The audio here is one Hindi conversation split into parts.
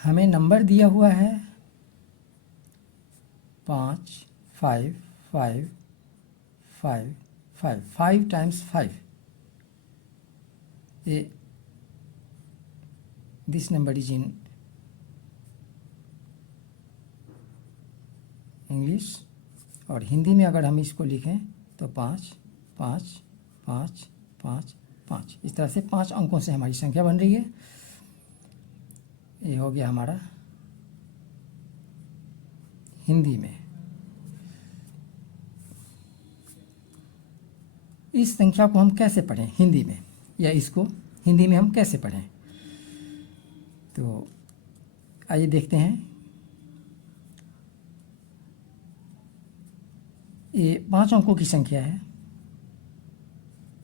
हमें नंबर दिया हुआ है 5 5 5 5 5 5 टाइम्स 5। ये this number is in English, और हिंदी में अगर हम इसको लिखें तो 5 5 5 5 5, इस तरह से 5 अंकों से हमारी संख्या बन रही है। ये हो गया हमारा हिंदी में। इस संख्या को हम कैसे पढ़ें हिंदी में, या इसको हिंदी में हम कैसे पढ़ें, तो आइए देखते हैं। ये 5 अंकों की संख्या है,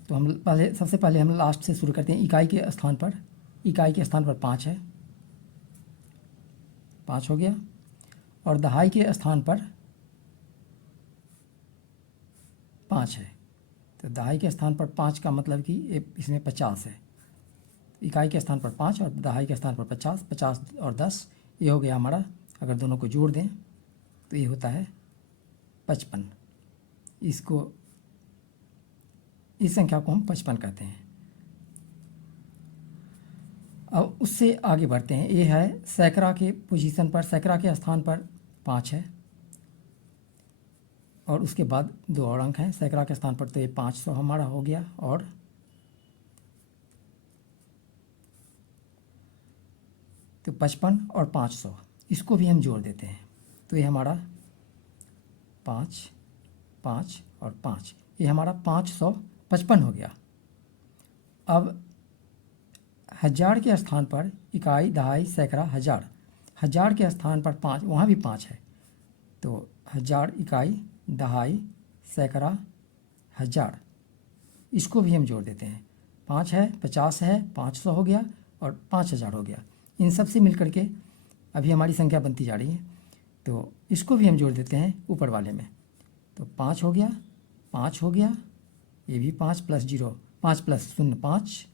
तो हम सबसे पहले हम लास्ट से शुरू करते हैं। इकाई के स्थान पर 5 है, 5 हो गया। और दहाई के स्थान पर 5 है, तो दहाई के स्थान पर 5 का मतलब कि इसमें 50 है। इकाई के स्थान पर 5 और दहाई के स्थान पर 50, 50 और 10, ये हो गया हमारा। अगर दोनों को जोड़ दें तो ये होता है 55। इस संख्या को हम 55 कहते हैं। अब उससे आगे बढ़ते हैं। ये है सैकड़ा के पोजीशन पर, सैकड़ा के स्थान पर 5 है, और उसके बाद 2 और अंक हैं सैकड़ा के स्थान पर, तो ये 500 हमारा हो गया। और तो 55 और 500, इसको भी हम जोड़ देते हैं, तो ये हमारा 5 5 और 5, ये हमारा 555 हो गया। अब हजार के स्थान पर इकाई, दहाई, सैकड़ा, हजार के स्थान पर 5, वहाँ भी 5 है, तो हजार, इकाई, दहाई, सैकड़ा, हजार, इसको भी हम जोड़ देते हैं। 5 है, 50 है, 500 हो गया और 5000 हो गया। इन सब से मिलकर के अभी हमारी संख्या बनती जा रही है, तो इसको भी हम जोड़ देते हैं ऊपर वाले में, तो 5 हो गया, 5 हो गया, ये भी 5 प्लस 0, 5 प्लस 0 5,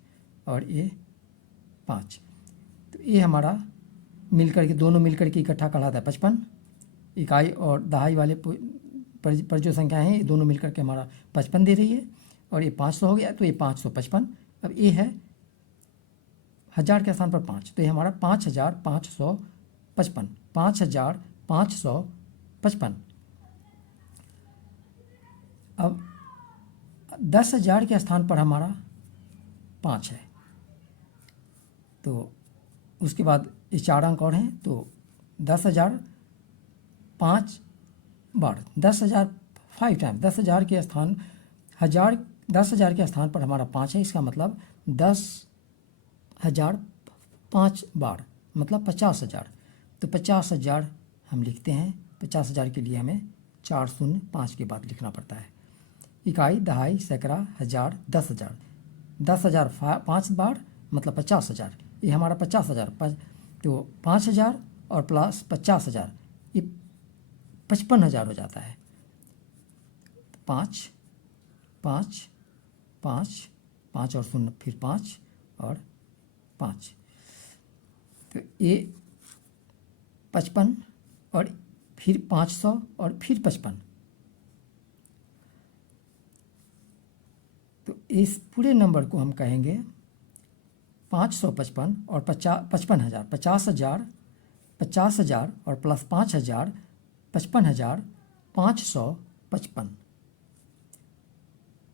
और ये 5, तो ये हमारा मिलकर के, दोनों मिलकर के इकट्ठा कहलाता है 55। इकाई और दहाई वाले पर जो संख्या है ये दोनों मिलकर के हमारा 55 दे रही है, और ये 500 हो गया, तो ये 555। अब ये है हजार के स्थान पर 5, तो ये हमारा 5555, 5555। अब 10,000 के स्थान पर हमारा 5 है, तो उसके बाद ये 4 अंक और हैं, तो 10,000 5 बार, 10,000 5 टाइम, 10,000 के स्थान 10,000 के स्थान पर हमारा 5 है, इसका मतलब 10,000 5 बार मतलब 50,000, तो 50,000 हम लिखते हैं। 50,000 के लिए हमें 4 शून्य 5 के बाद लिखना पड़ता है। इकाई, दहाई, सैकड़ा, हजार, 10,000, 10,000 5 बार मतलब 50,000, ये हमारा 50,000, तो 5,000 और प्लस 50,000, ये 55,000 हो जाता है। 5 5 5 5 और 0 फिर 5 और 5, तो ये 55 और फिर 500 और फिर 55, तो इस पूरे नंबर को हम कहेंगे 555 और 55,000, 50,000, 50,000 और प्लस 5,000, 55,000, 555,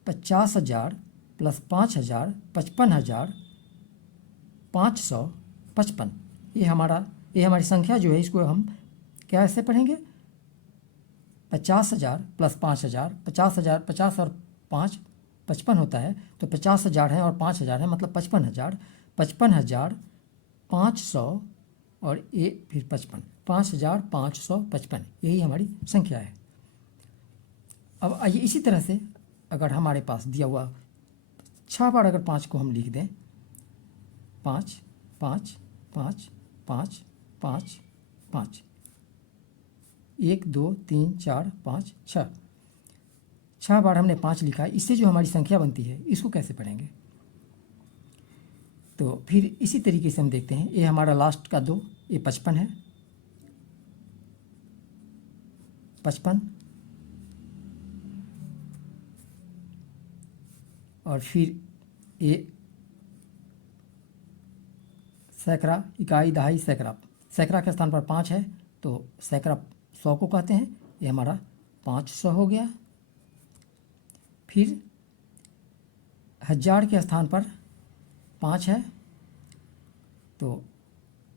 50,000 प्लस 5,000, 55,000, 555। ये हमारी संख्या जो है, इसको हम कैसे पढ़ेंगे? 50,000 प्लस 5,000, 50,000, 50 और 5 55 होता है, तो 50,000 है और 5,000 है मतलब 55,000, 55,000, 500 और ये फिर 55, 5,555, यही हमारी संख्या है। अब आइए इसी तरह से अगर हमारे पास दिया हुआ 6 बार अगर 5 को हम लिख दें, 5 5 5 5 5 5, 1 2 3 4 5 6 बार हमने 5 लिखा है। इससे जो हमारी संख्या बनती है, इसको कैसे पढ़ेंगे? तो फिर इसी तरीके से हम देखते हैं, ये हमारा लास्ट का 2, ये 55 है, 55, और फिर ये सैकड़ा, इकाई, दहाई, सैकड़ा, सैकड़ा के स्थान पर 5 है तो सैकड़ा 100 को कहते हैं, ये हमारा 500 हो गया। फिर 1000 के स्थान पर 5 है तो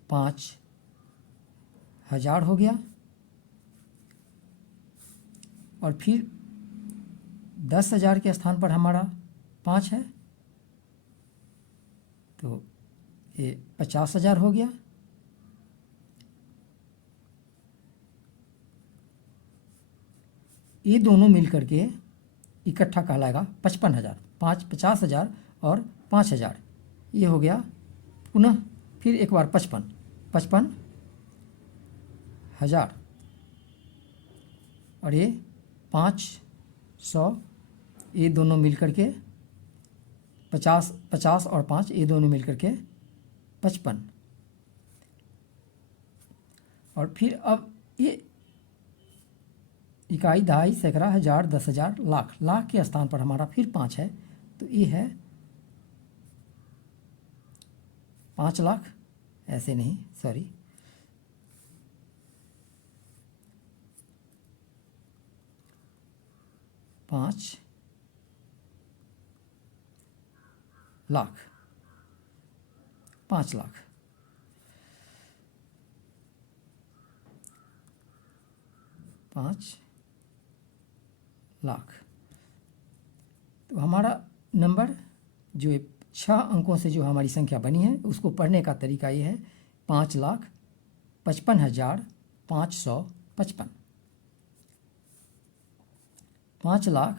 5000 हो गया। और फिर 10,000 के स्थान पर हमारा 5 है तो ये 50,000 हो गया। ये दोनों मिलकर के इकट्ठा कहलाएगा 55,000, 50,000 और 5,000, ये हो गया। पुनः फिर एक बार 55,000 और ये 500, ये दोनों मिलकर के 50 और 5, ये दोनों मिलकर के 55। और फिर अब ये इकाई, दहाई, सैकड़ा, 1000, 10,000, लाख, लाख के स्थान पर हमारा फिर 5 है तो ये है 5 लाख, ऐसे नहीं, सॉरी, 5 लाख, 5 लाख, 5 लाख। तो हमारा नंबर जो 6 अंकों से जो हमारी संख्या बनी है उसको पढ़ने का तरीका ये है, 5,55,555, 5 लाख,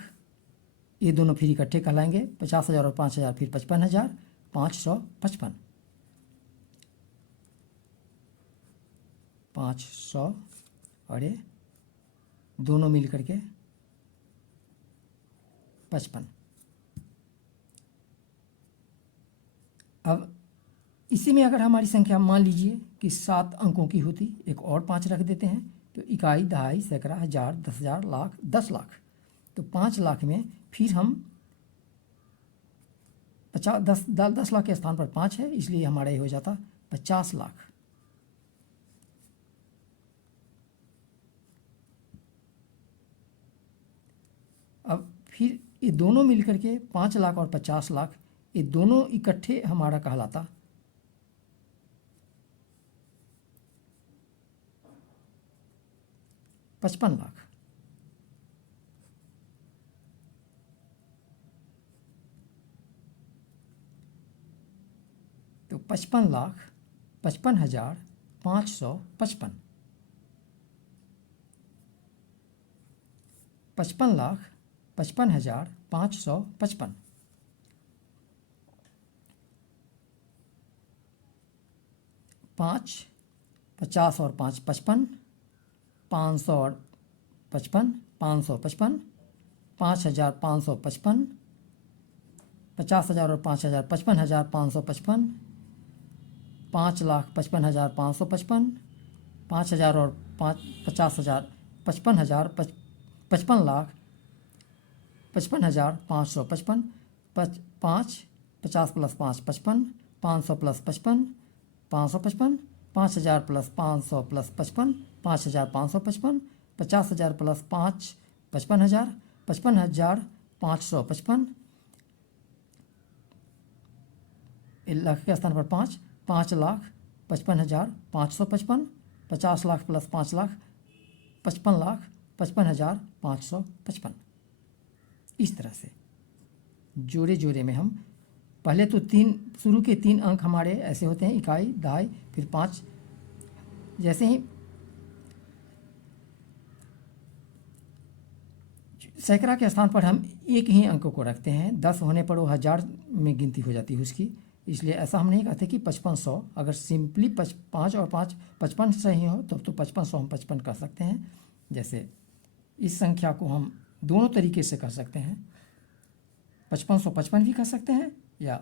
ये दोनों फिर इकट्ठे कहलाएंगे, 50,000 और 5,000 फिर 55,000, 555, 500 और ये दोनों मिल करके 55। अब इसी में अगर हमारी संख्या मान लीजिए कि 7 अंकों की होती, एक और 5 रख देते हैं तो इकाई, दहाई, सैकड़ा, 1000, 10,000, लाख, 10 लाख। तो 5 लाख में फिर हम 10 लाख के स्थान पर 5 है, इसलिए हमारा ये हो जाता 50 लाख। अब फिर ये दोनों मिलकर के 5 लाख और 50 लाख, ये दोनों इकट्ठे हमारा कहलाता 55 लाख। तो 55,55,555, 55,55,555, 5, 50 और 5, 55, 500 और 55, 555, 5,555, 50,000 और 5,000, 55,555, 5,55,555, 5,000 और 50,000, 55,000, 55 lakh, 55,555, 5, 50 plus 5, 55, 500 plus 55, 555, 5,000 plus 500 plus 55, 5,555, 50,000 plus 5, 55,000, 55,555, lakh के स्थान पर 5, 5,55,555, 50 लाख प्लस 5 लाख, 55 लाख, 55,555। इस तरह से जोड़े जोड़े में हम पहले तो 3 शुरू के 3 अंक हमारे ऐसे होते हैं, इकाई, दहाई, फिर 5। जैसे ही सैकड़ा के स्थान पर हम एक ही अंक को रखते हैं, 10 होने पर वो 1000 में गिनती हो जाती है उसकी, इसलिए ऐसा हम नहीं कहते कि 5500। अगर सिंपली 5 और 5 55 सही हो तब तो 5500 हम 55 कह सकते हैं। जैसे इस संख्या को हम दोनों तरीके से कह सकते हैं, 5555 भी कह सकते हैं या